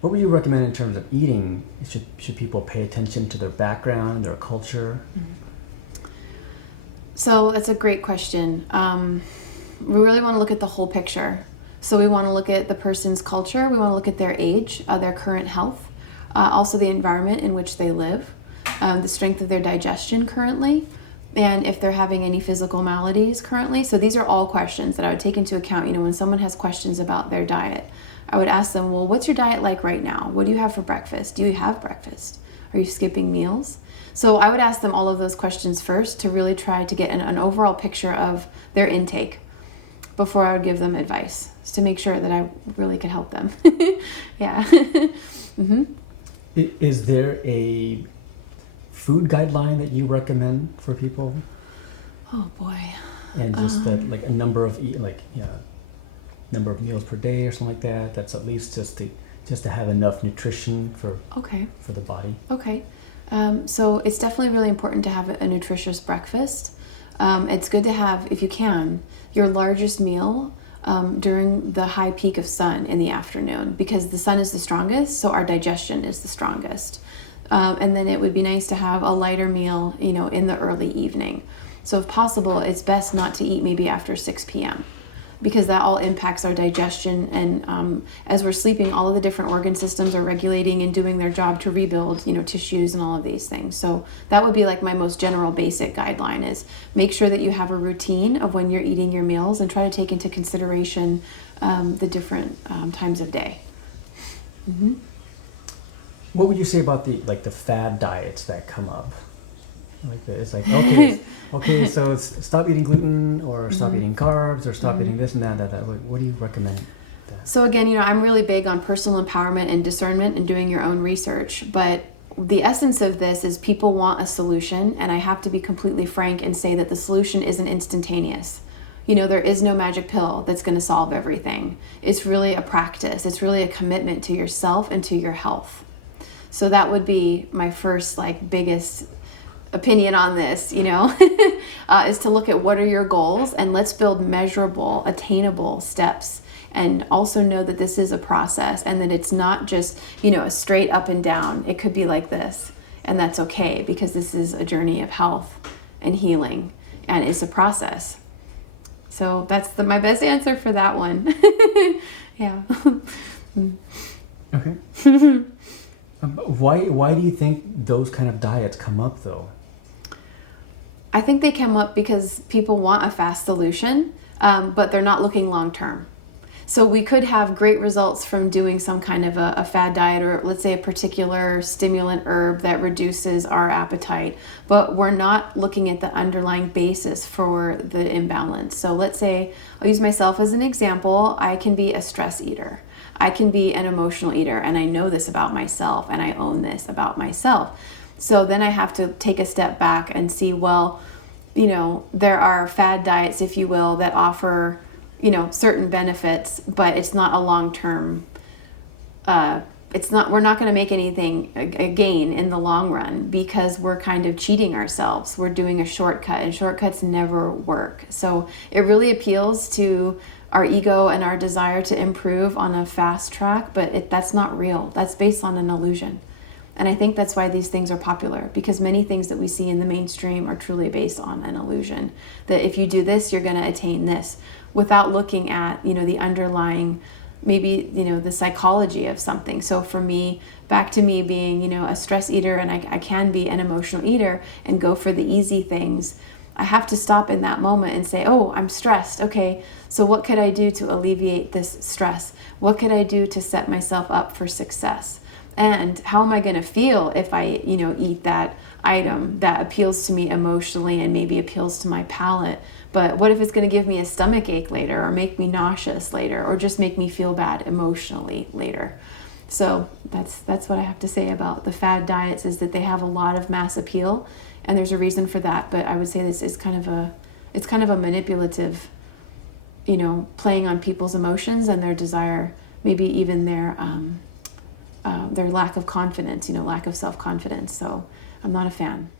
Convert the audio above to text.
What would you recommend in terms of eating? Should people pay attention to their background, their culture? So that's a great question. We really want to look at the whole picture. So we want to look at the person's culture. We want to look at their age, their current health, also the environment in which they live, the strength of their digestion currently, and if they're having any physical maladies currently. So these are all questions that I would take into account. You know, when someone has questions about their diet, I would ask them, well, what's your diet like right now? What do you have for breakfast? Do you have breakfast? Are you skipping meals? So I would ask them all of those questions first to really try to get an overall picture of their intake before I would give them advice, to make sure that I really could help them. Yeah. Mm-hmm. Is there a food guideline that you recommend for people? Oh boy. And just that, like a number of number of meals per day or something like that. That's at least just to have enough nutrition for the body. Okay. So it's definitely really important to have a nutritious breakfast. It's good to have, if you can, your largest meal during the high peak of sun in the afternoon, because the sun is the strongest, so our digestion is the strongest. And then it would be nice to have a lighter meal, in the early evening. So if possible, it's best not to eat maybe after 6 p.m. because that all impacts our digestion. And as we're sleeping, all of the different organ systems are regulating and doing their job to rebuild, tissues and all of these things. So that would be like my most general basic guideline, is make sure that you have a routine of when you're eating your meals and try to take into consideration the different times of day. Mm-hmm. What would you say about the fad diets that come up? It's like, okay, so it's stop eating gluten, or stop eating carbs, or stop eating this and that. What do you recommend? So again, I'm really big on personal empowerment and discernment and doing your own research. But the essence of this is people want a solution, and I have to be completely frank and say that the solution isn't instantaneous. There is no magic pill that's going to solve everything. It's really a practice. It's really a commitment to yourself and to your health. So that would be my first, biggest opinion on this, is to look at what are your goals, and let's build measurable, attainable steps, and also know that this is a process and that it's not just, a straight up and down. It could be like this, and that's okay, because this is a journey of health and healing, and it's a process. So that's my best answer for that one. Yeah. Okay. Why do you think those kind of diets come up, though? I think they come up because people want a fast solution, but they're not looking long term. So we could have great results from doing some kind of a fad diet, or let's say a particular stimulant herb that reduces our appetite, but we're not looking at the underlying basis for the imbalance. So let's say, I'll use myself as an example. I can be a stress eater. I can be an emotional eater, and I know this about myself, and I own this about myself. So then I have to take a step back and see, well, there are fad diets, if you will, that offer, certain benefits, but it's not a long-term, we're not going to make anything a gain in the long run, because we're kind of cheating ourselves. We're doing a shortcut, and shortcuts never work. So it really appeals to our ego and our desire to improve on a fast track, but that's not real. That's based on an illusion. And I think that's why these things are popular, because many things that we see in the mainstream are truly based on an illusion, that if you do this, you're going to attain this, without looking at, the underlying, maybe, the psychology of something. So for me, back to me being, a stress eater, and I can be an emotional eater and go for the easy things, I have to stop in that moment and say, oh, I'm stressed. Okay, so what could I do to alleviate this stress? What could I do to set myself up for success? And how am I going to feel if I, eat that item that appeals to me emotionally and maybe appeals to my palate? But what if it's going to give me a stomach ache later, or make me nauseous later, or just make me feel bad emotionally later? So that's what I have to say about the fad diets, is that they have a lot of mass appeal, and there's a reason for that. But I would say this is kind of a manipulative, playing on people's emotions and their desire, maybe even their lack of confidence, lack of self-confidence. So I'm not a fan.